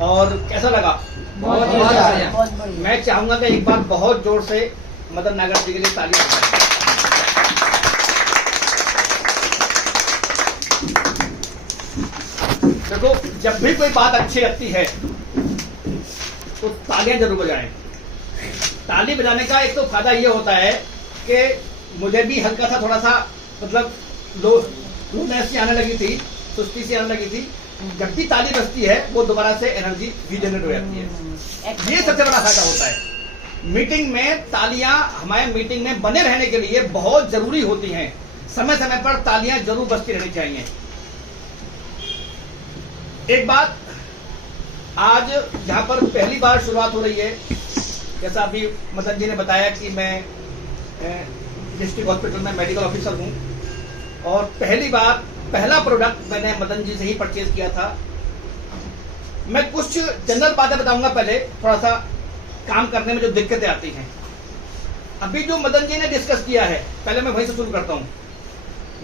और कैसा लगा? बहुत बढ़िया। मैं चाहूंगा कि एक बार बहुत जोर से मदन नागर जी के लिए ताली बजाएं। देखो, जब भी कोई बात अच्छी लगती है तो तालियां जरूर बजाएं। ताली बजाने का एक तो फायदा ये होता है कि मुझे भी हल्का सा थोड़ा सा मतलब लोनेस सी आने लगी थी, सुस्ती सी आने लगी थी। जब भी ताली बजती है वो दोबारा से एनर्जी रीजनरेट हो जाती है। ये सबसे बड़ा फायदा होता है। मीटिंग में तालियां हमारे मीटिंग में बने रहने के लिए बहुत जरूरी होती हैं। समय समय पर तालियां जरूर बजती रहनी चाहिए। एक बात, आज यहाँ पर पहली बार शुरुआत हो रही है, जैसा अभी मदन जी ने बताया कि मैं डिस्ट्रिक्ट हॉस्पिटल में मेडिकल ऑफिसर हूँ और पहली बार पहला प्रोडक्ट मैंने मदन जी से ही परचेज किया था। मैं कुछ जनरल बातें बताऊंगा, पहले थोड़ा सा काम करने में जो दिक्कतें आती हैं। अभी जो मदन जी ने डिस्कस किया है, पहले मैं वहीं से शुरू करता हूँ।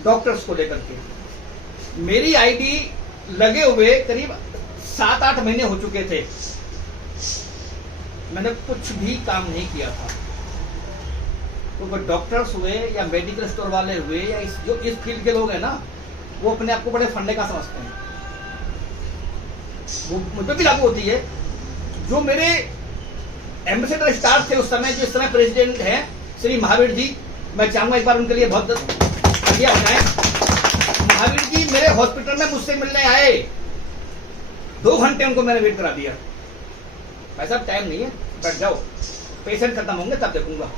डॉक्टर्स को लेकर के मेरी आईडी लगे हुए करीब 7-8 महीने हो चुके थे, मैंने कुछ भी काम नहीं किया था। तो वो डॉक्टर्स हुए या मेडिकल स्टोर वाले हुए या जो इस फील्ड के लोग हैं ना, वो अपने आप को बड़े फंडे का समझते हैं। वो मुझ पर भी लागू होती है। जो मेरे एम्बेसडर स्टाफ थे उस समय, जो इस समय प्रेसिडेंट हैं श्री महावीर जी, मैं चाहूंगा एक बार उनके लिए बहुत बढ़िया हो जाए। महावीर जी मेरे हॉस्पिटल में मुझसे मिलने आए, 2 घंटे उनको मैंने वेट करा दिया। भाई साहब टाइम नहीं है, बैठ जाओ, पेशेंट खत्म होंगे तब देखूंगा।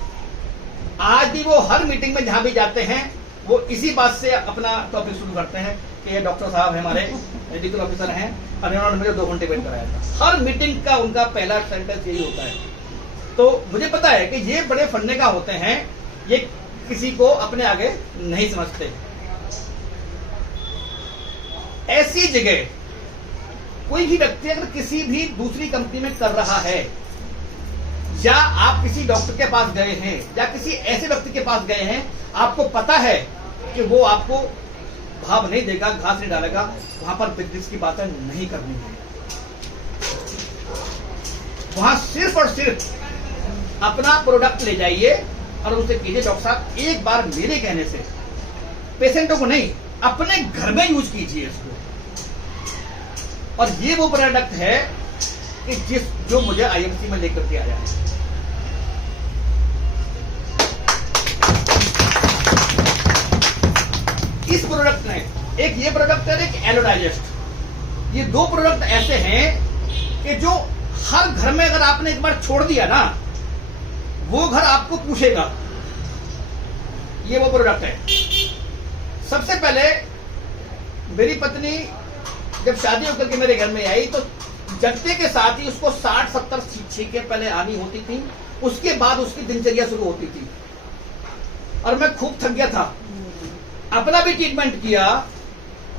आज भी वो हर मीटिंग में जहां भी जाते हैं वो इसी बात से अपना टॉपिक शुरू करते हैं कि ये डॉक्टर साहब हमारे मेडिकल ऑफिसर हैं और इन्होंने मुझे 2 घंटे वेट कराया था। हर मीटिंग का उनका पहला सेंटेंस यही होता है। तो मुझे पता है कि ये बड़े फंडे का होते हैं, ये किसी को अपने आगे नहीं समझते। ऐसी जगह कोई भी व्यक्ति अगर किसी भी दूसरी कंपनी में कर रहा है, या आप किसी डॉक्टर के पास गए हैं या किसी ऐसे व्यक्ति के पास गए हैं, आपको पता है कि वो आपको भाव नहीं देगा, घास नहीं डालेगा, वहां पर बिजनेस की बातें नहीं करनी है। वहां सिर्फ और सिर्फ अपना प्रोडक्ट ले जाइए और उनसे कीजिए, डॉक्टर साहब एक बार मेरे कहने से, पेशेंटों को नहीं, अपने घर में यूज कीजिए इसको। और ये वो प्रोडक्ट है कि जो मुझे आईएमसी में लेकर के आया है। इस प्रोडक्ट ने, एक ये प्रोडक्ट है, एक एलोडाइजेस्ट, ये 2 प्रोडक्ट ऐसे हैं कि जो हर घर में अगर आपने एक बार छोड़ दिया ना, वो घर आपको पूछेगा। ये वो प्रोडक्ट है। सबसे पहले मेरी पत्नी जब शादी होकर के मेरे घर में आई तो जगते के साथ ही उसको 60-70 छींकें पहले आनी होती थी, उसके बाद उसकी दिनचर्या शुरू होती थी। और मैं खूब थक गया था, अपना भी ट्रीटमेंट किया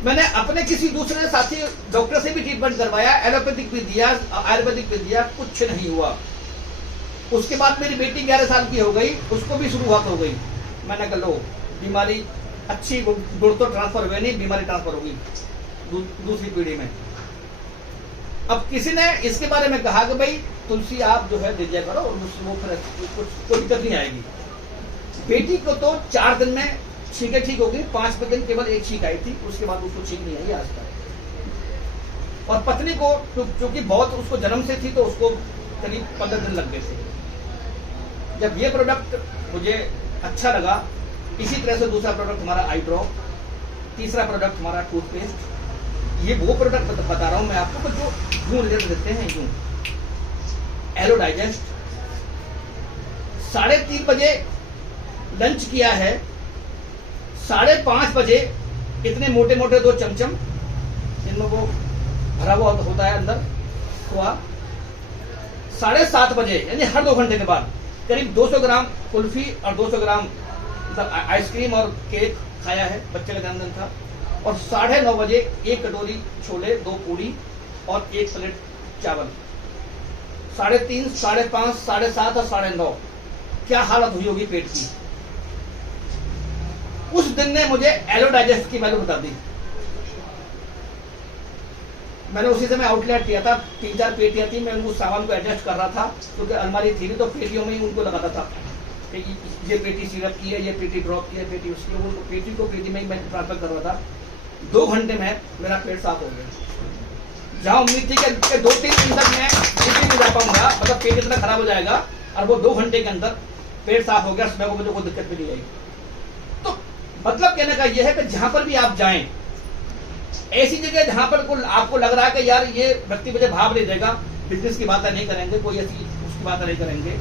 मैंने, अपने किसी दूसरे साथी डॉक्टर से भी ट्रीटमेंट करवाया, एलोपैथिक भी दिया, आयुर्वेदिक भी दिया, कुछ नहीं हुआ। उसके बाद मेरी बेटी 11 साल की हो गई, उसको भी शुरुआत हो गई। मैंने कहा लो, बीमारी अच्छी, गुण तो ट्रांसफर हुए नहीं, बीमारी ट्रांसफर होगी दूसरी पीढ़ी में। अब किसी ने इसके बारे में कहा कि भाई तुलसी आप जो है दे दिया करो, वो फिर कोई दिक्कत नहीं आएगी। बेटी को तो 4 दिन में छींकें ठीक होगी, 5वें दिन केवल 1 छींक आई थी, उसके बाद उसको छींक नहीं आई आज तक। और पत्नी को क्योंकि बहुत उसको जन्म से थी तो उसको करीब 15 दिन लग गए थे। जब ये प्रोडक्ट मुझे अच्छा लगा, इसी तरह से दूसरा प्रोडक्ट हमारा आई ड्रॉप, तीसरा प्रोडक्ट हमारा टूथपेस्ट। ये वो प्रोडक्ट बता रहा हूं मैं आपको जो यूं रिजल्ट देते हैं। यूं एलोडाइजेस्ट 3:30 बजे लंच किया है, 5:30 बजे इतने मोटे मोटे 2 चमचम, इनमें वो भरा हुआ होता है अंदर खोआ। 7:30 बजे यानी हर 2 घंटे के बाद करीब 200 ग्राम कुल्फी और 200 ग्राम मतलब आइसक्रीम और केक खाया है, बच्चे का जन्मदिन था। और 9:30 बजे 1 कटोरी छोले, 2 पूरी और 1 प्लेट चावल। 3:30, 5:30, 7:30 और 9:30 क्या हालत हुई होगी पेट की। उस दिन ने मुझे एलोडाइजेस्ट की वैल्यू बता दी। मैंने उसी समय आउटलेट किया था, 3-4 पेटियां थी, मैं उस सामान को एडजस्ट कर रहा था क्योंकि अलमारी थी नहीं, तो पेटियों में ही उनको लगाता था कि ये पेटी सिरप की है, ये पेटी ड्रॉप की है, पेटी उसकी है, वो पेटी को पेटी में ही मैं ट्रांसफर कर रहा था। 2 घंटे में मेरा पेट साफ हो गया। जहाँ उम्मीद थी कि 2-3 दिन तक मैं ड्यूटी नहीं जा पाऊंगा, मतलब पेट इतना खराब हो जाएगा, और वो 2 घंटे के अंदर पेट साफ हो गया, उसमें को मुझे कोई दिक्कत भी नहीं आई। तो मतलब कहने का यह है कि जहां पर भी आप जाएं, ऐसी जगह जहां पर आपको लग रहा है कि यार ये व्यक्ति मुझे भाव नहीं देगा, बिजनेस की बातें नहीं करेंगे, कोई ऐसी उसकी बातें नहीं करेंगे।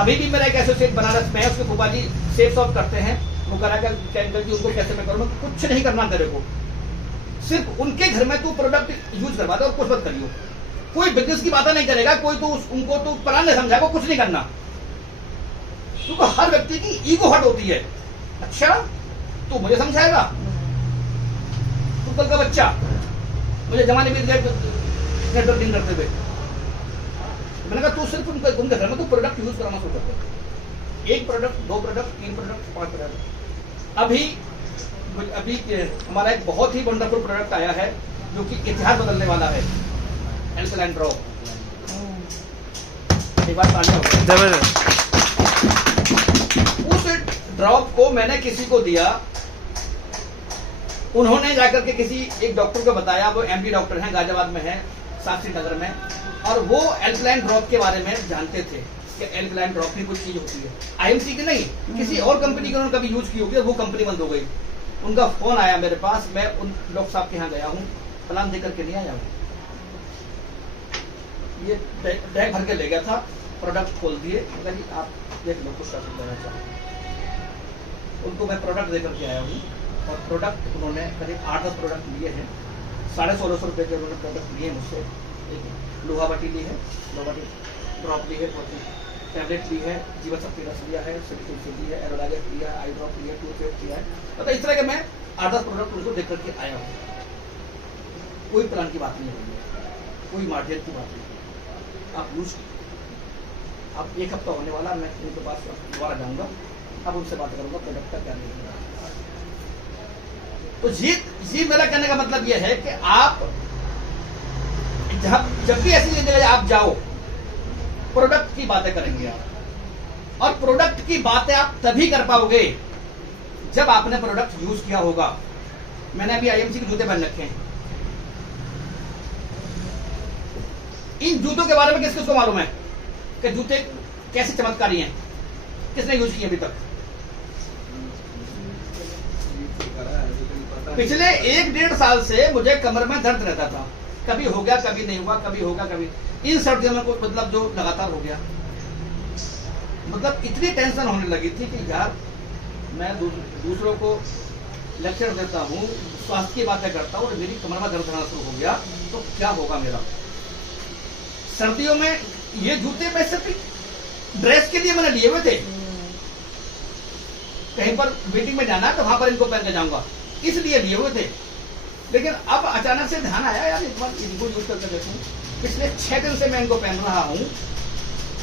अभी भी मेरा एक एसोसिएट बनारस में है, उसके फूफा जी सेफ शॉप करते हैं, वो करा कि अंकल जी उनको कैसे मैं करूँ, कुछ नहीं करना तेरे को, सिर्फ उनके घर में तू प्रोडक्ट यूज करवा दे और कुछ मत करियो। कोई बिजनेस की बातें नहीं करेगा, कोई तो उनको तो प्लान नहीं समझाएगा, कुछ नहीं करना, क्योंकि हर व्यक्ति की ईगो हट होती है। अच्छा तू मुझे समझाएगा, तू कल का बच्चा, मुझे जमाने बीत गए नेटवर्किंग करते हुए। मैंने कहा तू सिर्फ उनके घर में तो प्रोडक्ट यूज कराना शुरू कर दे, 1 प्रोडक्ट, 2 प्रोडक्ट, 3 प्रोडक्ट, 5 प्रोडक्ट। अभी हमारा एक बहुत ही वंडरफुल प्रोडक्ट आया है जो कि इतिहास बदलने वाला है, एल्कलाइन ड्रॉप। एक बार तालियां हो। उस ड्रॉप को मैंने किसी को दिया, उन्होंने जाकर के किसी एक डॉक्टर को बताया, वो एमडी डॉक्टर हैं, गाजियाबाद में है, शास्त्री नगर में, और वो एल्कलाइन ड्रॉप के बारे में जानते थे कि एल्कलाइन ड्रॉप की कुछ चीज होती है। आईएमसी की नहीं, किसी और कंपनी की उन्होंने कभी यूज की होगी, वो कंपनी बंद हो गई। उनका फोन आया मेरे पास, मैं उन डॉक्टर साहब के यहाँ गया हूँ, प्लान देकर के नहीं आया हूँ। ये बैग भर के ले गया था, प्रोडक्ट खोल दिए, जी आप देख लो कुछ देना चाहूँ। उनको मैं प्रोडक्ट देकर के आया हूँ, और प्रोडक्ट उन्होंने करीब 8-10 प्रोडक्ट लिए हैं, 1650 रुपए के उन्होंने प्रोडक्ट लिए मुझसे। एक लोहा बटी ली है, लोहा ड्रॉप ली है, टैबलेट ली है, जीवन शक्ति रस लिया है, सिल्क ली है, एरोडाइजेट लिया है, आई ड्रॉप लिया है, टूथपेस्ट लिया है। मतलब इस तरह के मैं 8-10 प्रोडक्ट उनको देख करके आया हूँ। कोई प्लान की बात नहीं हुई है, कोई मार्जिन की बात नहीं है। आप यूज, अब 1 हफ्ता होने वाला, मैं उनके पास दोबारा जाऊंगा, अब उनसे बात करूंगा प्रोडक्ट का क्या नहीं है। तो ये मेरा कहने का मतलब यह है कि आप जब भी ऐसी जगह आप जाओ, प्रोडक्ट की बातें करेंगे आप, और प्रोडक्ट की बातें आप तभी कर पाओगे जब आपने प्रोडक्ट यूज किया होगा। मैंने अभी आईएमसी के जूते पहन रखे हैं, इन जूतों के बारे में किस किसको मालूम है कि जूते कैसे चमत्कारी हैं, किसने यूज किए अभी तक? पिछले 1-1.5 साल से मुझे कमर में दर्द रहता था, कभी हो गया, कभी नहीं हुआ, कभी होगा, कभी इन सर्दियों में कुछ मतलब जो लगातार हो गया, मतलब इतनी टेंशन होने लगी थी कि यार मैं दूसरों को लेक्चर देता हूँ, स्वास्थ्य की बातें करता हूँ, और मेरी कमर में दर्द होना शुरू हो गया, तो क्या होगा मेरा। सर्दियों में ये जूते मैं सिर्फ ड्रेस के लिए मैंने लिए हुए थे, कहीं पर मीटिंग में जाना है तो वहां पर इनको पहन के जाऊंगा, इसलिए लिए हुए थे। लेकिन अब अचानक से ध्यान आया, यार एक बार इनको यूज करके देखूं। पिछले 6 दिन से मैं इनको पहन रहा हूं,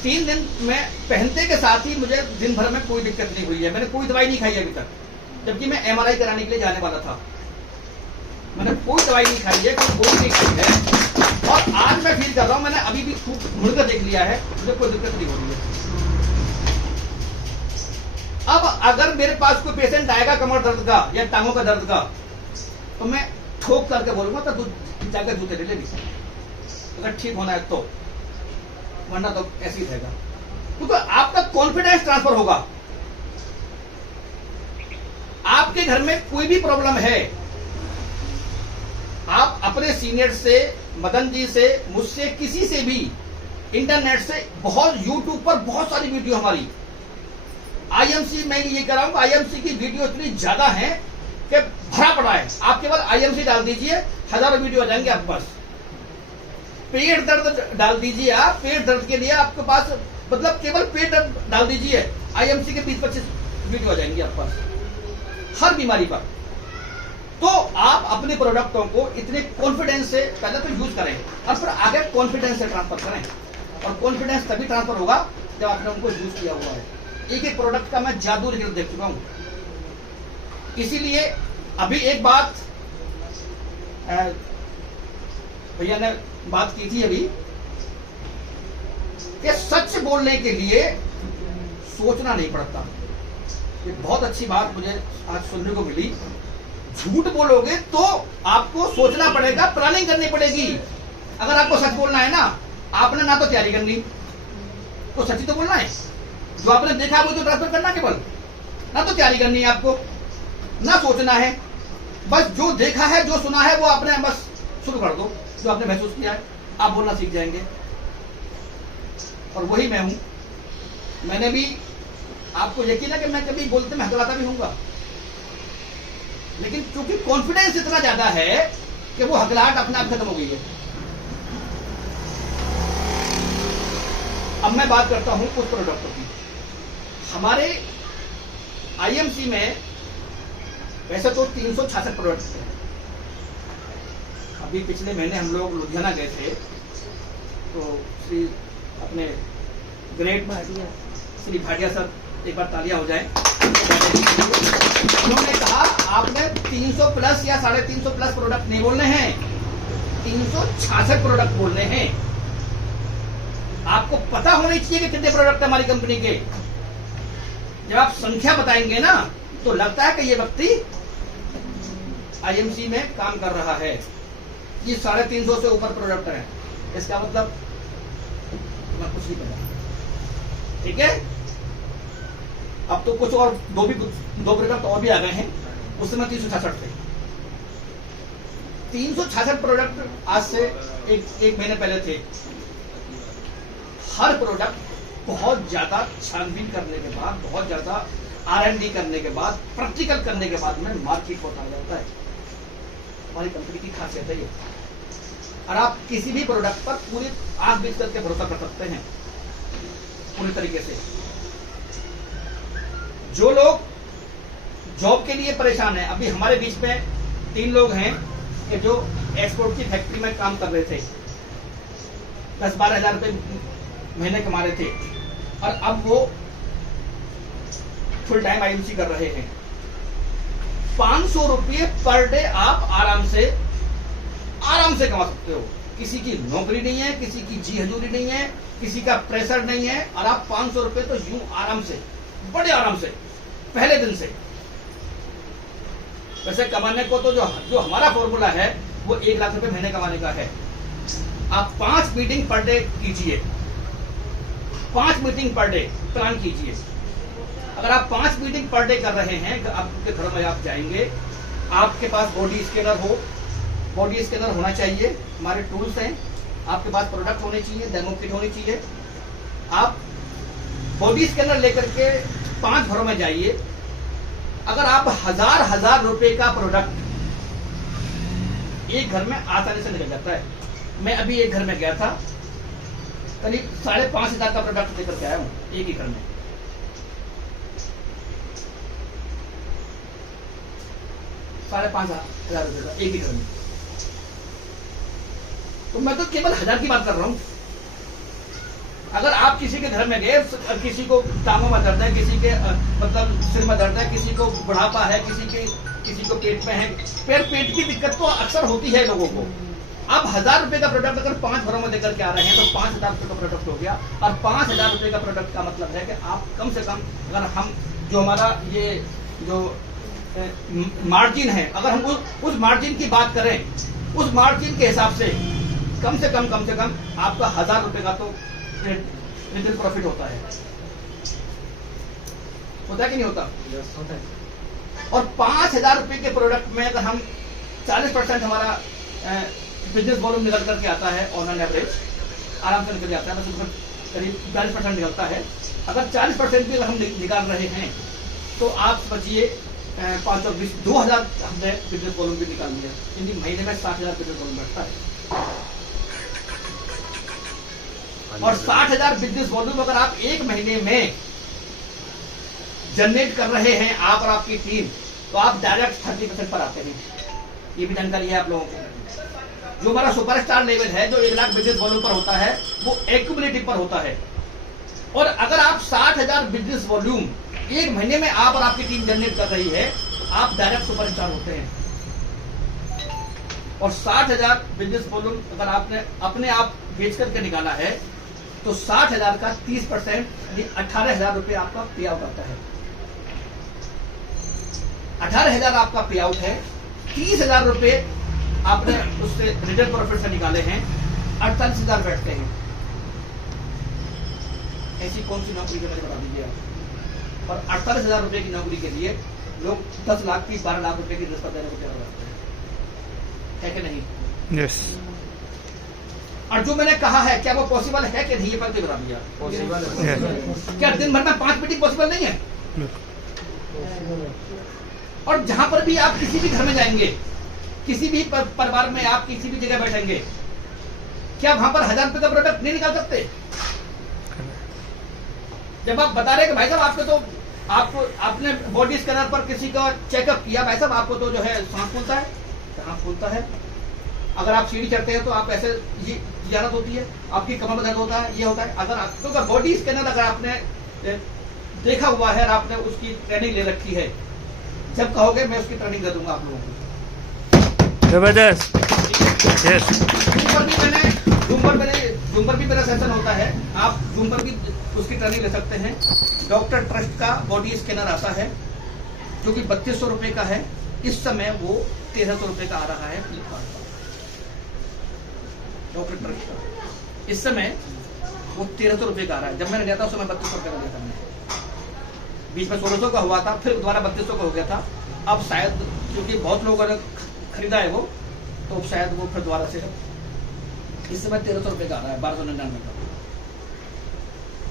3 दिन में पहनते के साथ ही मुझे दिन भर में कोई दिक्कत नहीं हुई है। मैंने कोई दवाई नहीं खाई अभी तक, जबकि मैं एमआरआई कराने के लिए जाने वाला था। मैंने कोई दवाई नहीं खाई है, कोई गोली नहीं खाई है, और आज मैं फील कर रहा हूं, मैंने अभी भी खूब ढूंढ कर देख लिया है, मुझे कोई दिक्कत नहीं हो रही है। अब अगर मेरे पास कोई पेशेंट आएगा कमर दर्द का या टांगों का दर्द का, तो मैं ठोक करके बोलूंगा तो तू जाकर जूते ले लेगी, अगर ठीक होना है तो, वरना तो ऐसे ही रहेगा। क्योंकि आपका कॉन्फिडेंस ट्रांसफर होगा। आपके घर में कोई भी प्रॉब्लम है, आप अपने सीनियर से, मदन जी से, मुझसे, किसी से भी, इंटरनेट से, बहुत यूट्यूब पर बहुत सारी वीडियो हमारी, आईएमसी मैं ये कह रहा हूं, आईएमसी की वीडियो इतनी ज्यादा है कि भरा पड़ा है। आप केवल आईएमसी डाल दीजिए, हजारों वीडियो आ जाएंगे आपके पास। पेट दर्द डाल दीजिए, आप पेट दर्द के लिए आपके पास, मतलब केवल पेट दर्द डाल दीजिए, आईएमसी के 20-25 वीडियो आ जाएंगे आपके पास, हर बीमारी पर। तो आप अपने प्रोडक्टों को इतने कॉन्फिडेंस से पहले तो यूज करें, और फिर आगे कॉन्फिडेंस से ट्रांसफर करें। और कॉन्फिडेंस तभी ट्रांसफर होगा जब आपने उनको यूज किया हुआ है। एक प्रोडक्ट का मैं जादू रिजल्ट देख चुका हूं। इसीलिए अभी एक बात भैया ने बात की थी अभी कि सच बोलने के लिए सोचना नहीं पड़ता। ये बहुत अच्छी बात मुझे आज सुनने को मिली। झूठ बोलोगे तो आपको सोचना पड़ेगा, प्लानिंग करनी पड़ेगी। अगर आपको सच बोलना है ना, आपने ना तो तैयारी करनी, तो सच ही तो बोलना है। जो आपने देखा वो तो ट्रांसफर करना, केवल ना तो तैयारी करनी है आपको, ना सोचना है। बस जो देखा है, जो सुना है, वो आपने बस शुरू कर दो। जो आपने महसूस किया है, आप बोलना सीख जाएंगे। और वही मैं हूं। मैंने भी, आपको यकीन है कि मैं कभी बोलते में हकलाता भी हूँगा, लेकिन क्योंकि कॉन्फिडेंस इतना ज्यादा है कि वो हकलाहट अपने आप खत्म हो गई है। अब मैं बात करता हूं उस प्रोडक्ट की। हमारे आईएमसी में वैसे तो 366 प्रोडक्ट हैं। अभी पिछले महीने हम लोग लुधियाना गए थे, तो श्री अपने ग्रेट श्री भाटिया सर, एक बार तालियां हो जाए। उन्होंने कहा आपने 300 प्लस या 350 प्लस प्रोडक्ट नहीं बोलने हैं, 366 प्रोडक्ट बोलने हैं। आपको पता होनी चाहिए कि कितने प्रोडक्ट है हमारी कंपनी के। जब आप संख्या बताएंगे ना, तो लगता है कि ये व्यक्ति आईएमसी में काम कर रहा है। ये 350 से ऊपर प्रोडक्ट है, इसका मतलब मैं कुछ नहीं पता। ठीक है, अब तो कुछ और दो प्रोडक्ट और भी आ गए हैं, उस समय 366 थे। 366 प्रोडक्ट आज से एक महीने पहले थे। हर प्रोडक्ट बहुत ज्यादा छानबीन करने के बाद, बहुत ज्यादा R&D करने के बाद, प्रैक्टिकल करने के बाद में मार्केट को उतारा जाता है। हमारी कंपनी की खासियत है ये। और आप किसी भी प्रोडक्ट पर पूरी आंख बीच करके भरोसा कर सकते हैं पूरी तरीके से। जो लोग जॉब के लिए परेशान हैं, अभी हमारे बीच में 3 लोग हैं कि जो एक्सपोर्ट की फैक्ट्री में काम कर रहे थे, 10-12 हजार रुपए महीने कमा रहे थे, और अब वो फुल टाइम आईएमसी कर रहे हैं। 500 रुपये पर डे आप आराम से कमा सकते हो। किसी की नौकरी नहीं है, किसी की जी हजूरी नहीं है, किसी का प्रेशर नहीं है, और आप 500 रुपये तो यूं आराम से, बड़े आराम से, पहले दिन से। वैसे कमाने को तो जो हमारा फॉर्मूला है वो 1 लाख रुपए महीने कमाने का है। आप 5 मीटिंग पर डे कीजिए, 5 मीटिंग पर डे प्लान कीजिए। अगर आप 5 मीटिंग पर डे कर रहे हैं, आपके घर में आप जाएंगे, आपके पास बॉडी स्कैनर हो, बॉडी स्कैनर होना चाहिए, हमारे टूल्स हैं, आपके पास प्रोडक्ट होने चाहिए, डेमो किट होनी चाहिए। आप बॉडी स्कैनर लेकर के 5 घरों में जाइए। अगर आप हजार रुपए का प्रोडक्ट एक घर में आसानी से निकल जाता है। मैं अभी एक घर में गया था, करीब 5,500 का प्रोडक्ट लेकर के आया हूं एक ही घर में। 5,500 रुपए का एक ही घर में। तो मैं तो केवल 1000 की बात कर रहा हूं। अगर आप किसी के घर में गए, किसी को टांगों में दर्द है, किसी के मतलब सिर में दर्द है, किसी को बुढ़ापा है, किसी को पेट में है, पेट की दिक्कत तो अक्सर होती है लोगों को। आप 1000 रुपए का प्रोडक्ट अगर 5 घरों में देकर के आ रहे हैं, तो 5,000 रुपए का प्रोडक्ट हो गया। और 5,000 रुपए का प्रोडक्ट का मतलब है कि आप कम से कम, अगर हम जो हमारा ये जो मार्जिन है, अगर हम उस मार्जिन की बात करें, उस मार्जिन के हिसाब से कम से कम आपका 1000 रुपए का तो रिटेल प्रॉफिट होता है कि नहीं होता? होता है। और 5,000 रुपए के प्रोडक्ट में अगर हम 40% हमारा बिजनेस वॉल्यूम निकल करके आता है, ऑन एन एवरेज आराम से निकल जाता है, बस करीब 40% निकलता है। अगर 40% भी अगर हम निकाल रहे हैं, तो आप समझिए 520 2,000 हमने बिजनेस वॉल्यूम भी निकाल लिया। यानी महीने में 60,000 बिजनेस वॉल्यूम बैठता है। और 60,000 बिजनेस वॉल्यूम अगर आप एक महीने में जनरेट कर रहे हैं, आप और आपकी टीम, तो आप डायरेक्ट 30% पर आते हैं। ये भी जानकारी है आप लोगों को। जो हमारा सुपरस्टार लेवल है, जो 1 लाख बिजनेस वॉल्यूम पर होता है, वो एक्यूमुलेटिव पर होता है। और अगर आप 60,000 बिजनेस वॉल्यूम एक महीने में आप और आपकी टीम जनरेट कर रही है, तो आप डायरेक्ट सुपरस्टार होते हैं। और 60,000 बिजनेस वॉल्यूम अगर आपने अपने आप बेच करके निकाला है तो 60,000 का 30% 18,000 रुपये आपका पे आउट आता है। 18,000 आपका पे आउट है, 30,000 रुपये आपने उससे रिटर्न प्रॉफिट से निकाले हैं, 48,000 बैठते हैं। ऐसी कौन सी नौकरी के बता दीजिए आप। और 48,000 रुपये की नौकरी के लिए लोग 10 लाख की 12 लाख रुपए की रिश्वत देने को तैयार रहते हैं, है कि नहीं? यस। और जो मैंने कहा है क्या वो पॉसिबल है कि नहीं, ये पहले बता दिया। पॉसिबल है। क्या दिन भर में 5 मीटिंग पॉसिबल नहीं है? और जहां पर भी आप किसी भी घर में जाएंगे, किसी भी परिवार में आप किसी भी जगह बैठेंगे, क्या वहां पर 1000 रुपए का प्रोडक्ट नहीं निकाल सकते? जब आप बता रहे कि भाई साहब आपको तो आपने बॉडी स्कैनर पर किसी का चेकअप किया, भाई साहब आपको तो जो है सांस फूलता है, सांस फूलता है। अगर आप सीढ़ी चढ़ते हैं तो आप ऐसे ये जियारत होती है, आपकी कमर में दर्द होता है, ये होता है। अगर आपको तो बॉडी स्कैनर अगर आपने देखा हुआ है और आपने उसकी ट्रेनिंग ले रखी है, जब कहोगे मैं उसकी ट्रेनिंग दे दूंगा आप लोगों को। जबरदस्त। यस। जूम पर भी मेरा सेशन होता है, आप जूम पर भी उसकी ट्रेनिंग ले सकते हैं। डॉक्टर ट्रस्ट का बॉडी स्कैनर आता है जो कि 3200 रुपए का है, इस समय वो 1300 रुपए का आ रहा है फ्लिपकार्ट पर। डॉक्टर ट्रस्ट का इस समय वो 1300 रुपए का आ रहा है। जब मैंने लिया था उस समय 3200 रुपए का लिया था मैंने, बीच में 1600 का हुआ था, फिर दोबारा 3200 का हो गया था। अब शायद क्योंकि बहुत लोगों ने खरीदा है वो, तो शायद वो फिर दोबारा से इस समय 1300 रुपए का आ रहा है, 1299 का।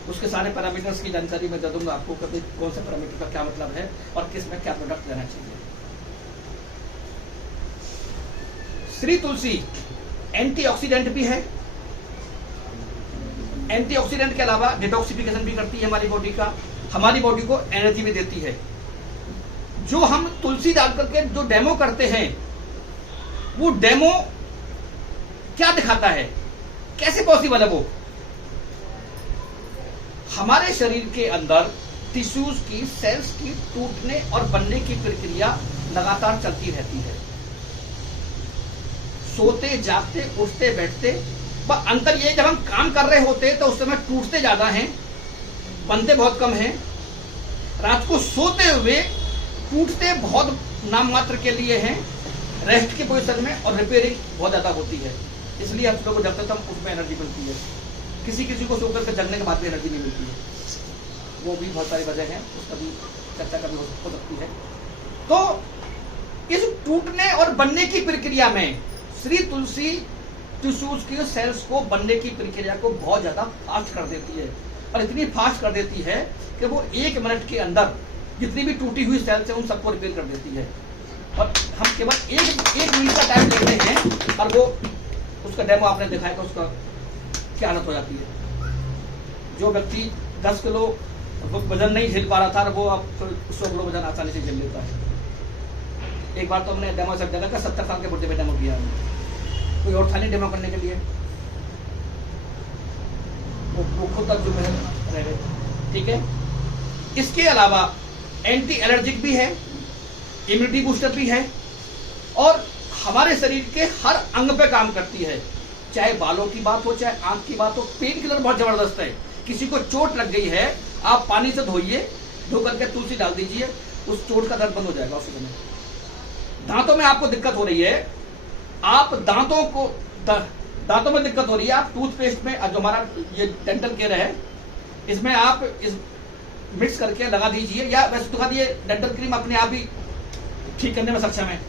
उसके सारे पैरामीटर्स की जानकारी मैं दे दूंगा आपको, कभी कौन से पैरामीटर का क्या मतलब है और किस में क्या प्रोडक्ट लेना चाहिए। श्री तुलसी एंटीऑक्सीडेंट भी है, एंटीऑक्सीडेंट के अलावा डिटॉक्सिफिकेशन भी करती है हमारी बॉडी का, हमारी बॉडी को एनर्जी भी देती है। जो हम तुलसी डाल करके जो डेमो करते हैं, वो डेमो क्या दिखाता है, कैसे पॉसिबल है? वो हमारे शरीर के अंदर टिश्यूज की, सेल्स की टूटने और बनने की प्रक्रिया लगातार चलती रहती है। सोते जागते उठते बैठते, पर अंतर ये जब हम काम कर रहे होते तो उस समय टूटते ज्यादा हैं, बनते बहुत कम हैं। रात को सोते हुए टूटते बहुत नाम मात्र के लिए हैं, रेस्ट की पोजीशन में, और रिपेयरिंग बहुत ज्यादा होती है। इसलिए हम लोगों को जब तक हम उसमें एनर्जी मिलती है, किसी किसी को सोकर के जगने के बाद भी एनर्जी नहीं मिलती है। वो भी बहुत सारी वजह है, उसका भी चर्चा कभी हो सकती है। तो इस टूटने और बनने की प्रक्रिया में श्री तुलसी टिश्यूज की सेल्स को बनने की प्रक्रिया को बहुत ज्यादा फास्ट कर देती है, और इतनी फास्ट कर देती है कि वो 1 मिनट के अंदर जितनी भी टूटी हुई सेल्स है उन सबको रिपेयर कर देती है। और हम केवल एक मिनट का टाइम लेते हैं और वो उसका डेमो आपने दिखाया, तो उसका क्या हालत हो जाती है। जो व्यक्ति 10 किलो वजन नहीं झेल पा रहा था, वो अब 100 किलो वजन आसानी से झेल लेता है। एक बार तो हमने डेमो सब जगह का 70 साल के बुढ़े पे डेमो किया, कोई और था नहीं डेमो करने के लिए, वो खुद तक जो है रह गए। ठीक है, इसके अलावा एंटी एलर्जिक भी है, इम्यूनिटी बूस्टर भी है, और हमारे शरीर के हर अंग पे काम करती है। चाहे बालों की बात हो, चाहे आंख की बात हो, पेन किलर बहुत जबरदस्त है। किसी को चोट लग गई है, आप पानी से धोइए, धो करके तुलसी डाल दीजिए, उस चोट का दर्द बंद हो जाएगा उसी समय। दांतों में आपको दिक्कत हो रही है, आप दांतों में दिक्कत हो रही है, आप टूथपेस्ट में, जो हमारा ये डेंटल केयर है, इसमें आप इस मिक्स करके लगा दीजिए, या वैसे तो ये डेंटल क्रीम अपने आप ही ठीक करने में सक्षम है।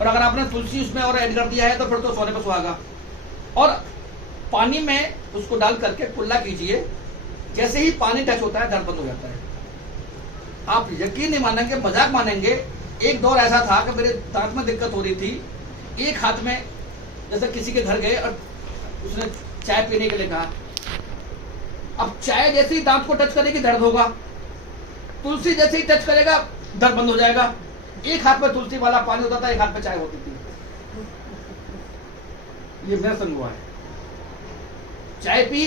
और अगर आपने तुलसी उसमें और ऐड कर दिया है तो फिर तो सोने पर सुहागा। और पानी में उसको डाल करके कुल्ला कीजिए, जैसे ही पानी टच होता है दर्द बंद हो जाता है। आप यकीन नहीं मानेंगे, मजाक मानेंगे, एक दौर ऐसा था कि मेरे दांत में दिक्कत हो रही थी, एक हाथ में जैसे किसी के घर गए और उसने चाय पीने के लिए कहा, अब चाय जैसे ही दांत को टच करेगी दर्द होगा, तुलसी जैसे ही टच करेगा दर्द बंद हो जाएगा। एक हाथ में तुलसी वाला पानी होता था, एक हाथ में चाय होती थी। ये मेरा संग हुआ है। चाय पी,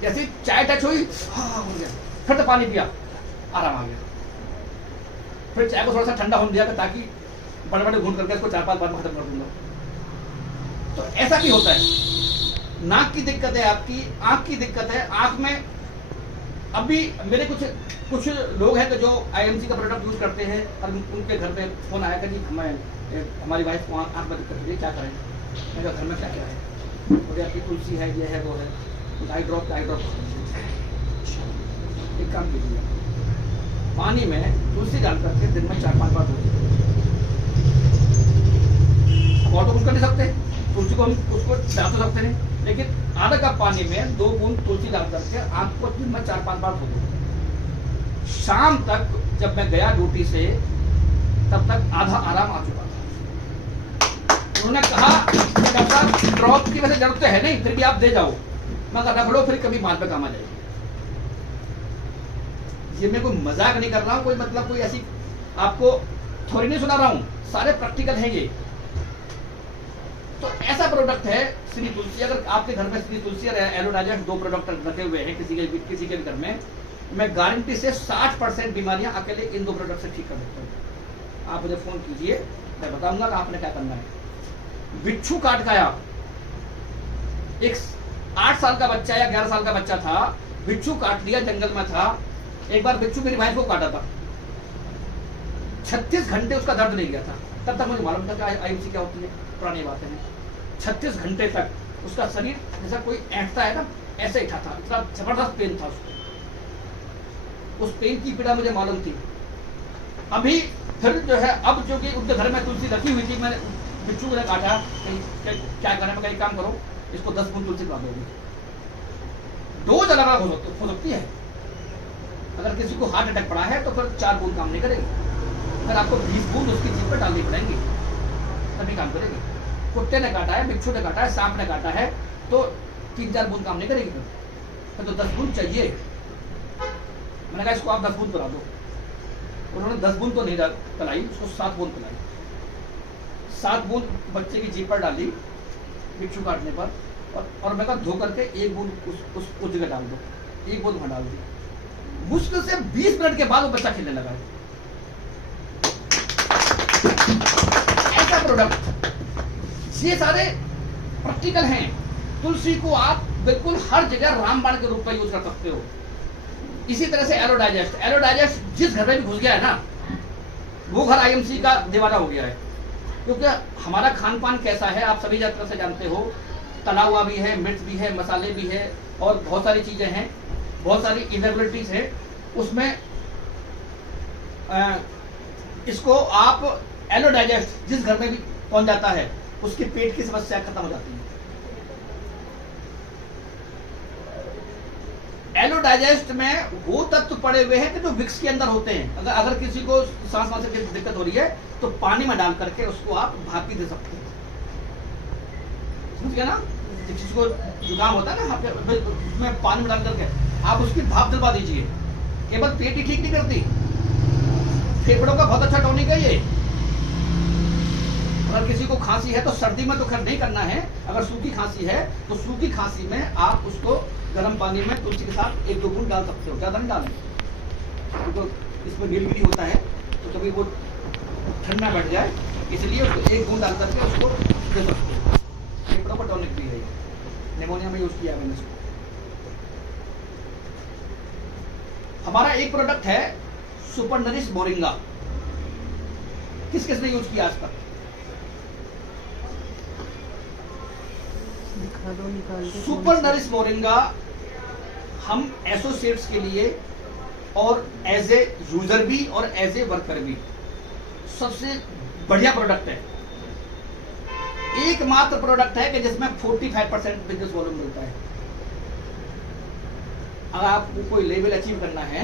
जैसे चाय टच हुई, हाँ हो गया, फिर तो पानी पिया, आराम आ गया। फिर चाय को थोड़ा सा ठंडा होने दिया ताकि बड़े बड़े घूट करके इसको 4-5 बार में खत्म कर दूंगा। तो ऐसा भी होता है। नाक की दिक्कत है आपकी, आंख की दिक्कत है, आंख में अभी मेरे कुछ लोग हैं तो जो आईएमसी का प्रोडक्ट यूज करते हैं और उनके घर पे फोन आया कि हमारी वाइफ को आंख में दिक्कत है, क्या करें? मेरे घर में क्या क्या है? बोले आपकी तुलसी है, ये है, वो है, आई ड्रॉप एक काम कीजिए, पानी में तुलसी डाल करके दिन में 4-5 बार धोइए। और तो कुछ कर नहीं सकते, तुलसी को हम उसको डाल तो सकते नहीं, लेकिन आधा कप पानी में 2 बूंद तुलसी डाल करके आंख को दिन में 4-5 बार धो दो। शाम तक जब मैं गया ड्यूटी से तब तक आधा आराम आ चुका था। उन्होंने कहा डॉक्टर साहब ड्रॉप की वैसे जरूरत है नहीं, फिर भी आप दे जाओ। मैं कहा रख लो, फिर कभी बाद में काम आ जाएगी। ये मैं कोई मजाक नहीं कर रहा हूँ, कोई मतलब कोई ऐसी आपको थोड़ी नहीं सुना रहा हूँ, सारे प्रैक्टिकल है ये। तो ऐसा प्रोडक्ट है श्री तुलसी। अगर आपके घर में श्री तुलसी और एलो डाइजेस्ट 2 प्रोडक्ट रखे हुए हैं किसी के घर में, मैं गारंटी से 60% बीमारियां अकेले इन 2 प्रोडक्ट से ठीक कर देता हूँ। आप मुझे फोन कीजिए, मैं बताऊंगा कि आपने क्या करना है। बिच्छू काट खाया, एक 8 साल का बच्चा या 11 साल का बच्चा था, बिच्छू काट लिया, जंगल में था। एक बार बिच्छू मेरी वाइफ को काटा था, 36 घंटे उसका दर्द नहीं गया था। तब तक मुझे मालूम था कि आईएमसी क्या होती है, पुरानी बातें हैं। 36 घंटे तक उसका शरीर जैसा कोई ऐंठता है ना, ऐसे ही था, इतना जबरदस्त पेन था उसको। उस पेन की पीड़ा मुझे मालूम थी। अभी फिर जो है, अब जो कि उनके घर में तुलसी रखी हुई थी, मैंने बिच्छू ने काटा, क्या करना, मैं कहीं काम करो, इसको 10 बूंद तुलसी खिला दोगे। डोज अलग अलग हो सकती है। अगर किसी को हार्ट अटैक पड़ा है तो फिर 4 बूंद काम नहीं करेगी, फिर आपको 20 बूंद उसकी जीभ पर डालनी पड़ेंगी, तभी काम करेगी। कुत्ते ने काटा है, बिच्छू ने काटा है, सांप ने काटा है, तो 3-4 बूंद काम नहीं करेगी, फिर तो 10 बूंद चाहिए। मैंने कहा इसको आप 10 बूंद पिला दो। उन्होंने 10 बूंद तो नहीं पिलाई, उसको 7 बूंद पिलाई। 7 बूंद बच्चे की जीभ पर डाली बिच्छू काटने पर, और मैं कहा धो करके 1 बूंद उस जगह डाल दो, 1 बूंद वहां डाल दी। मुश्किल से 20 मिनट के बाद वो बच्चा खेलने लगा। ऐसा प्रोडक्ट, ये सारे प्रैक्टिकल हैं। तुलसी को आप बिल्कुल हर जगह रामबाण के रूप में यूज कर सकते हो। इसी तरह से एलो डाइजेस्ट जिस घर में भी घुस गया है ना, वो घर आईएमसी का दीवाना हो गया है। क्योंकि हमारा खान पान कैसा है आप सभी तरह से जानते हो, तला हुआ भी है, मिर्च भी है, मसाले भी है, और बहुत सारी चीजें हैं, बहुत सारी इरेगुलरिटीज है उसमें। इसको आप एलो डाइजेस्ट जिस घर में भी पहुंच जाता है, उसके पेट की समस्या खत्म हो जाती है। एलो डाइजेस्ट में वो तत्व पड़े हुए हैं कि जो विक्स के अंदर होते हैं। अगर किसी को सांस की दिक्कत हो रही है तो पानी में डाल करके उसको आप भाप भी दे सकते हैं, समझ गया ना? किसी को जुकाम होता है ना, उसमें पानी में डाल करके आप उसकी भाप दिलवा दीजिए। केवल पेट ही ठीक नहीं करती, फेफड़ों का बहुत अच्छा टॉनिक है ये। अगर किसी को खांसी है तो सर्दी में तो खैर नहीं करना है, अगर सूखी खांसी है तो सूखी खांसी में आप उसको गर्म पानी में तुलसी के साथ 1-2 बूंद डाल सकते हो, ज्यादा नहीं डालें, क्योंकि इसमें नीलगिरी होता है तो कभी वो ठंडा बैठ जाए, इसलिए उसको 1 बूंद डाल करके उसको दे सकते हो। फेफड़ों का टॉनिक भी है, निमोनिया में यूज किया मैंने इसको। हमारा एक प्रोडक्ट है सुपर नरिश मोरिंगा। किस किसने यूज किया आज तक? सुपर नरिश मोरिंगा हम एसोसिएट्स के लिए और एज ए यूजर भी और एज ए वर्कर भी सबसे बढ़िया प्रोडक्ट है। एकमात्र प्रोडक्ट है कि जिसमें 45% बिजनेस वॉल्यूम मिलता है। अगर आपको कोई लेवल अचीव करना है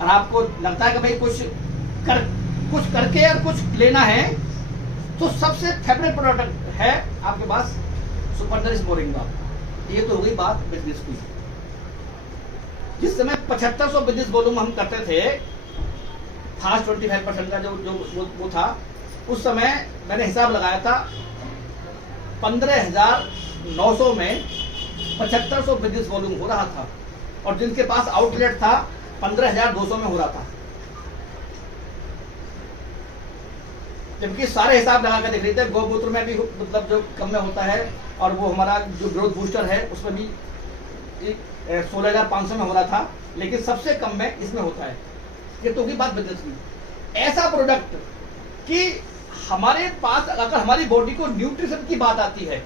और आपको लगता है कि भाई कुछ करके और कुछ लेना है, तो सबसे फेवरेट प्रोडक्ट है आपके पास सुपर नरिश मोरिंगा। ये तो हो गई बात बिजनेस की। जिस समय 7500 बिजनेस वॉल्यूम हम करते थे, फास्ट 25% का जो वो था, उस समय मैंने हिसाब लगाया था 15,900 में 7500 बिजनेस वॉल्यूम हो रहा था, और जिनके पास आउटलेट था 15,200 में हो रहा था। जबकि सारे हिसाब लगा के देख रहे थे, गौमूत्र में भी मतलब जो कम में होता है, और वो हमारा जो ग्रोथ बूस्टर है उसमें भी 16,500 में हो रहा था, लेकिन सबसे कम में इसमें होता है। ये तो की बात बदल गई। ऐसा प्रोडक्ट कि हमारे पास अगर हमारी बॉडी को न्यूट्रिशन की बात आती है,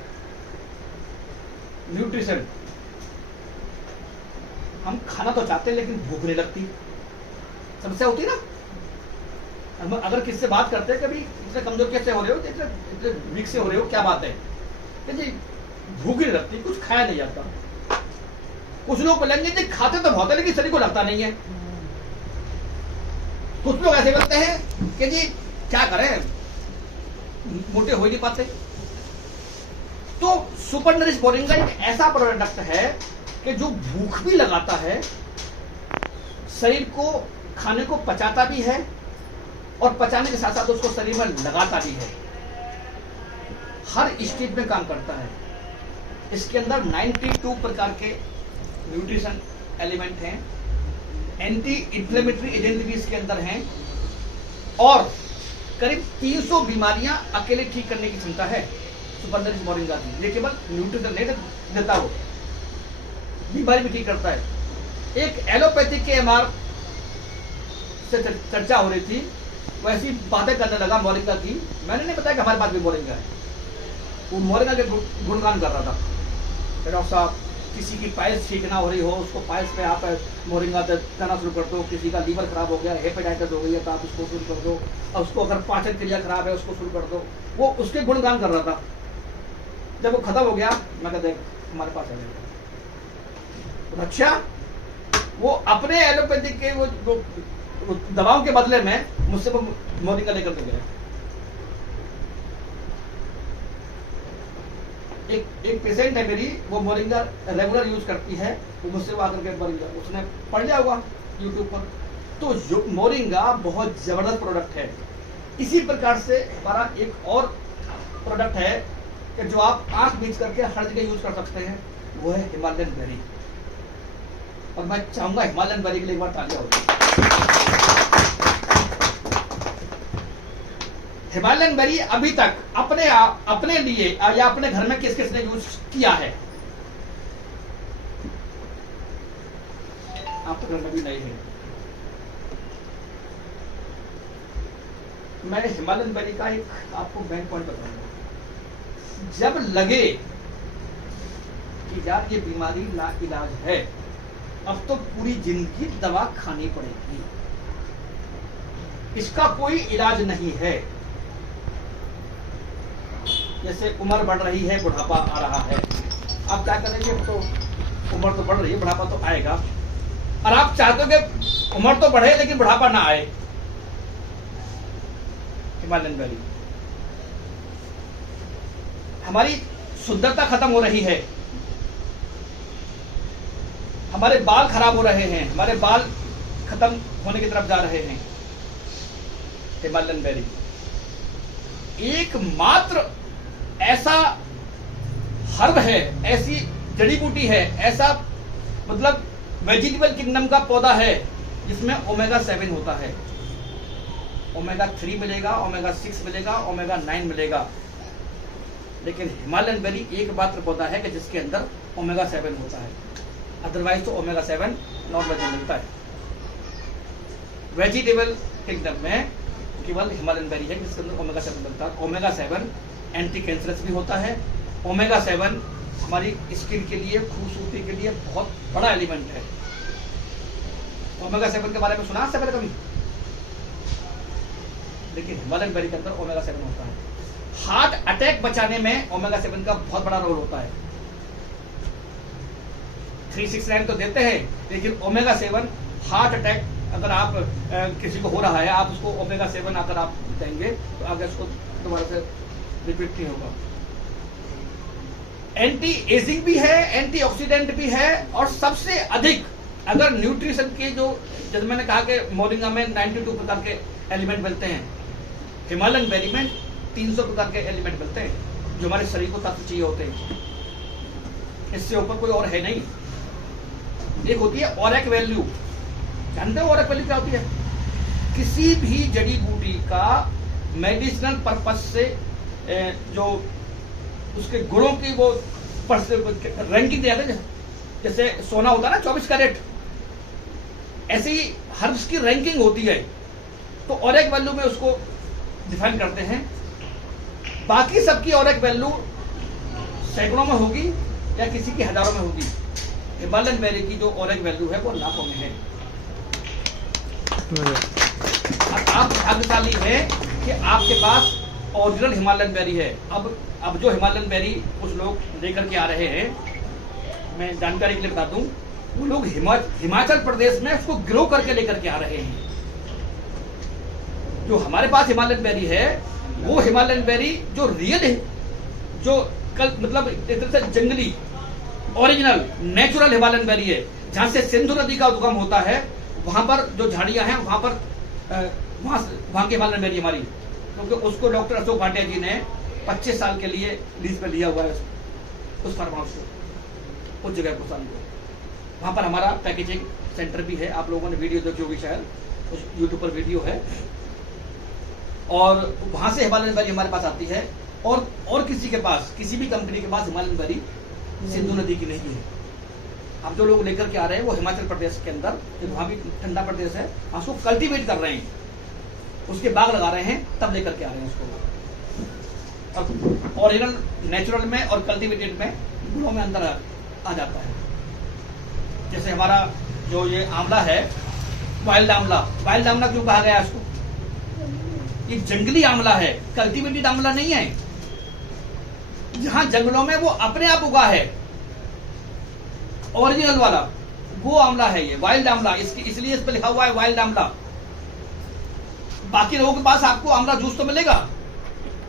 न्यूट्रिशन, हम खाना तो चाहते हैं लेकिन भूख नहीं लगती, समस्या होती है ना। हम अगर किससे बात करते हैं कभी, इतने कमजोर कैसे हो रहे हो, इतने वीक से हो रहे हो, क्या बात है, जी भूख नहीं लगती, कुछ खाया नहीं जाता। कुछ लोग बोलेंगे जी खाते तो बहुत है लेकिन शरीर को लगता नहीं है। कुछ लोग ऐसे बोलते हैं कि जी क्या करें, मोटे हो ही नहीं पाते। तो सुपर नरिश मोरिंगा एक ऐसा प्रोडक्ट है कि जो भूख भी लगाता है, शरीर को खाने को पचाता भी है, और पचाने के साथ साथ उसको शरीर में लगाता भी है, हर स्टेज में काम करता है। इसके अंदर 92 प्रकार के न्यूट्रिशन एलिमेंट हैं, एंटी इन्फ्लेमेटरी एजेंट भी इसके अंदर हैं, और करीब 300 बीमारियां अकेले ठीक करने की क्षमता है सुपर नरिश मोरिंगा की। ये केवल न्यूट्रिशन नहीं देता, वो बीमारी भी ठीक करता है। एक एलोपैथिक के एमआर से चर्चा हो रही थी, वैसी बातें करने लगा मोरिंगा की। मैंने नहीं बताया कि हमारे पास भी मोरिंगा है, वो मोरिंगा के गुणगान कर रहा था। डॉक्टर साहब, किसी की पाइल्स ठीक ना हो रही हो, उसको पाइल्स पे आप मोरिंगा देना शुरू कर दो। किसी का लीवर खराब हो गया, हेपेटाइटिस हो गई है, तो आप उसको शुरू कर दो। और उसको अगर पाचन क्रिया खराब है उसको शुरू कर दो। वो उसके गुणगान कर रहा था। जब वो खत्म हो गया, मैं कहते हमारे पास आ गया। अच्छा, वो अपने एलोपैथिक के वो दवाओं के बदले में मुझसे वो मोरिंगा लेकर के गया। एक पेशेंट है मेरी, वो मोरिंगा रेगुलर यूज करती है, वो मुझसे वो आकर के मोरिंगा उसने पढ़ लिया होगा यूट्यूब पर। तो मोरिंगा बहुत जबरदस्त प्रोडक्ट है। इसी प्रकार से हमारा एक और प्रोडक्ट है कि जो आप आंख बीच करके हर जगह यूज कर सकते हैं, वो है हिमालयन बेरी। और मैं चाहूंगा हिमालयन बेरी के लिए एक बार तालियां होगी। हिमालयन बेरी अभी तक अपने लिए या अपने घर में किस किस ने यूज किया है? आप तो घर में भी नहीं है। मैं हिमालयन बेरी का एक आपको मेन पॉइंट बताऊंगा। जब लगे कि यार ये बीमारी लाइलाज है, अब तो पूरी जिंदगी दवा खानी पड़ेगी, इसका कोई इलाज नहीं है। जैसे उम्र बढ़ रही है, बुढ़ापा आ रहा है, आप क्या करेंगे? तो उम्र तो बढ़ रही है, बुढ़ापा तो आएगा, और आप चाहते हो कि उम्र तो बढ़े लेकिन बुढ़ापा ना आए। हिमालयन बेरी, हमारी सुंदरता खत्म हो रही है, हमारे बाल खराब हो रहे हैं, हमारे बाल खत्म होने की तरफ जा रहे हैं। हिमालयन बेरी एकमात्र ऐसा हर्ब है, ऐसी जड़ी बूटी है, ऐसा मतलब वेजिटेबल किंगडम का पौधा है जिसमें ओमेगा 7 होता है। ओमेगा 3 मिलेगा, ओमेगा 6 मिलेगा, ओमेगा 9 मिलेगा, लेकिन हिमालयन बेरी एकमात्र पौधा है कि जिसके अंदर ओमेगा 7 होता है। अदरवाइज तो ओमेगा 7 नॉन वेज में मिलता है। वेजिटेबल किंगडम में केवल हिमालयन बेरी है जिसके अंदर ओमेगा 7 मिलता है। ओमेगा 7 एंटी कैंसरस भी होता है। ओमेगा 7 हमारी स्किन के लिए, खूबसूरती के लिए बहुत बड़ा एलिमेंट है। ओमेगा 7 के बारे में सुना से पहले कभी? लेकिन हिमालयन बेरी के अंदर ओमेगा 7 होता है। हार्ट अटैक बचाने में ओमेगा 7 का बहुत बड़ा रोल होता है। 369 तो देते हैं, लेकिन ओमेगा 7 हार्ट अटैक अगर आप किसी को हो रहा है, आप उसको ओमेगा 7 अगर आप देंगे तो आगे उसको दोबारा से रिपीट नहीं होगा। एंटी एजिंग भी है, एंटी ऑक्सीडेंट भी है, और सबसे अधिक अगर न्यूट्रिशन के जो जैसे मैंने कहा कि मोरिंगा में 92 प्रकार के एलिमेंट मिलते हैं, हिमालयन बेरी में 300 प्रकार के एलिमेंट मिलते हैं जो हमारे शरीर को तत्व चाहिए होते हैं। इससे ऊपर कोई और है नहीं। एक होती है ऑरेक वैल्यू, जानते हो ऑरेक वैल्यू क्या होती है? किसी भी जड़ी बूटी का मेडिसिनल पर्पस से जो उसके गुणों की वो रैंकिंग दिया था, जैसे सोना होता है ना 24 कैरेट, ऐसे ही हर्ब्स की रैंकिंग होती है। तो ऑरेक वैल्यू में उसको डिफाइन करते हैं। बाकी सबकी ऑरेक वैल्यू सैकड़ों में होगी या किसी की हजारों में होगी। हिमालयन बेरी की जो ऑरेक वैल्यू है वो लाखों में है। आप भाग्यशाली है कि आपके पास ओरिजिनल हिमालयन बेरी है। अब जो हिमालयन बेरी कुछ लोग लेकर के आ रहे हैं, मैं जानकारी के लिए बता दूं, वो लोग हिमाचल प्रदेश में उसको ग्रो करके लेकर के आ रहे हैं। जो हमारे पास हिमालयन बेरी है वो हिमालयन बेरी जो रियल है, जो कल मतलब एक तरह से जंगली ओरिजिनल नेचुरल हिमालयन बेरी है, जहां से सिंधु नदी का उद्गम होता है, वहां पर जो झाड़ियां हैं वहां पर वहां की हिमालयन बेरी हमारी, क्योंकि उसको डॉक्टर अशोक भाटिया जी ने 25 साल के लिए लीज पे लिया हुआ है उस फार्म हाउस को, उस जगह को साल को। वहां पर हमारा पैकेजिंग सेंटर भी है। आप लोगों ने वीडियो देखी होगी शायद, उस यूट्यूब पर वीडियो है। और वहां से हिमालयन बेरी हमारे पास आती है। और किसी के पास, किसी भी कंपनी के पास हिमालयन बेरी सिंधु नदी की नहीं है। अब जो लोग लेकर के आ रहे हैं वो हिमाचल प्रदेश के अंदर, वहां भी ठंडा प्रदेश है, उसको कल्टीवेट कर रहे हैं, उसके बाग लगा रहे हैं, तब लेकर के आ रहे हैं उसको। ओरिजिनल नेचुरल में और कल्टीवेटेड में गुणों में अंदर आ जाता है। जैसे हमारा जो ये आंवला है, वाइल्ड आंवला, वाइल्ड आंवला क्यों कहा गया इसको? ये जंगली आंवला है, कल्टीवेटेड आंवला नहीं है। जहां जंगलों में वो अपने आप उगा है, ओरिजिनल वाला वो आंवला है ये वाइल्ड आंवला। इसलिए इस पे लिखा हुआ है वाइल्ड आंवला। बाकी लोगों के पास आपको आंवला जूस तो मिलेगा,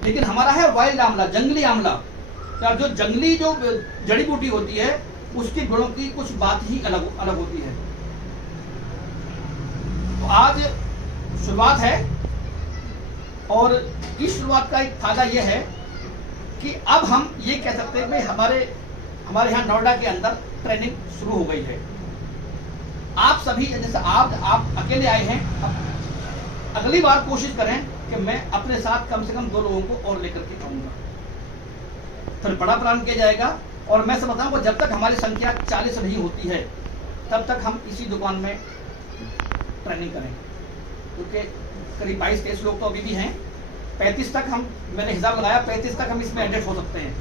लेकिन हमारा है वाइल्ड आंवला, जंगली आंवला। जो जंगली जो जड़ी बूटी होती है उसके गुणों की कुछ बात ही अलग होती है। तो आज शुरुआत है और इस शुरुआत का एक फायदा यह है कि अब हम ये कह सकते हैं कि हमारे यहाँ नोएडा के अंदर ट्रेनिंग शुरू हो गई है। आप सभी, जैसे आप अकेले आए हैं, अगली बार कोशिश करें कि मैं अपने साथ कम से कम 2 लोगों को और लेकर के आऊंगा। फिर बड़ा प्लान किया जाएगा। और मैं समझता हूँ जब तक हमारी संख्या 40 नहीं होती है तब तक हम इसी दुकान में ट्रेनिंग करें, क्योंकि करीब 22-23 लोग तो अभी भी हैं। 35 तक हम, मैंने हिसाब लगाया, 35 तक हम इसमें एडजस्ट हो सकते हैं।